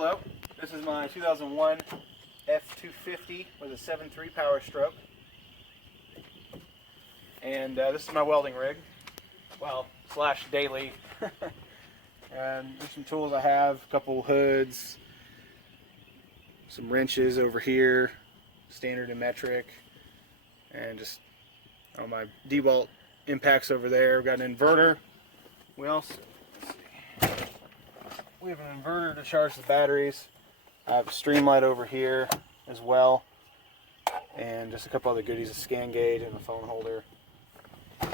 Hello, this is my 2001 F250 with a 7.3 power stroke. And this is my welding rig, well, slash daily. And there's some tools I have, a couple hoods, some wrenches over here, standard and metric, and just my DeWalt impacts over there. We've got an inverter. We also, we have an inverter to charge the batteries. I have a stream light over here as well, and just a couple other goodies, a scan gauge and a phone holder. We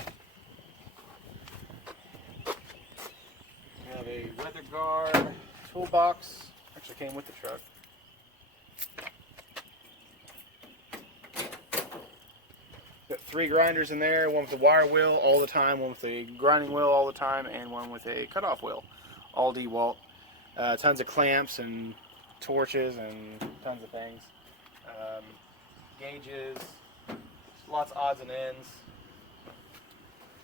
have a weather guard toolbox, actually came with the truck. Got 3 grinders in there, one with a wire wheel all the time, one with a grinding wheel all the time, and one with a cutoff wheel, all DeWalt. Tons of clamps and torches and tons of things. Gauges, lots of odds and ends.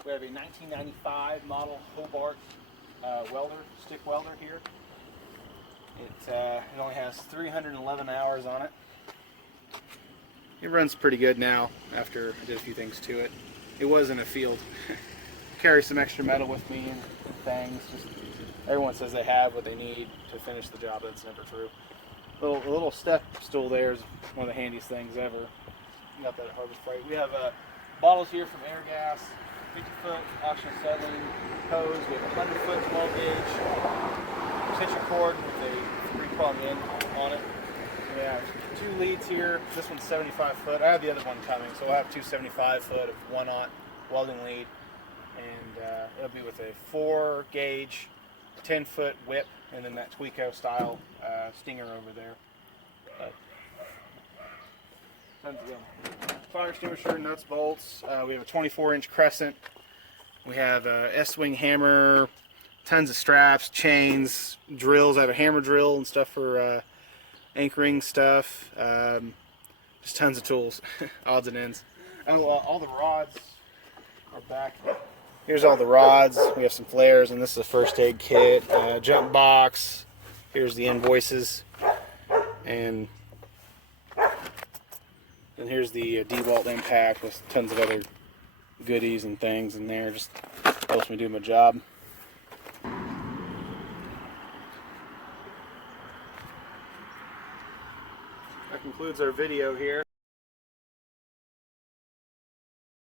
We have a 1995 model Hobart welder, stick welder here. It only has 311 hours on it. It runs pretty good now after I did a few things to it. It was in a field. Carry some extra metal with me and things. Just everyone says they have what they need to finish the job. That's never true. A little step stool there is one of the handiest things ever. Got that at Harbor Freight. We have bottles here from Airgas, 50-foot optional settling hose. We have a 100-foot 12-gauge extension cord with a 3-prong end on it. We have 2 leads here. This one's 75 foot. I have the other one coming, so we'll have 2 75-foot of 1/0 welding lead, and it'll be with a 4-gauge 10-foot whip, and then that Tweco style stinger over there. Tons of them. Fire extinguisher, nuts, bolts. We have a 24-inch crescent. We have a S-swing hammer, tons of straps, chains, drills. I have a hammer drill and stuff for anchoring stuff. Just tons of tools, odds and ends. Oh, all the rods are back. Here's all the rods. We have some flares, and this is a first aid kit, jump box. Here's the invoices, and here's the DeWalt impact with tons of other goodies and things in there. Just helps me do my job. That concludes our video here.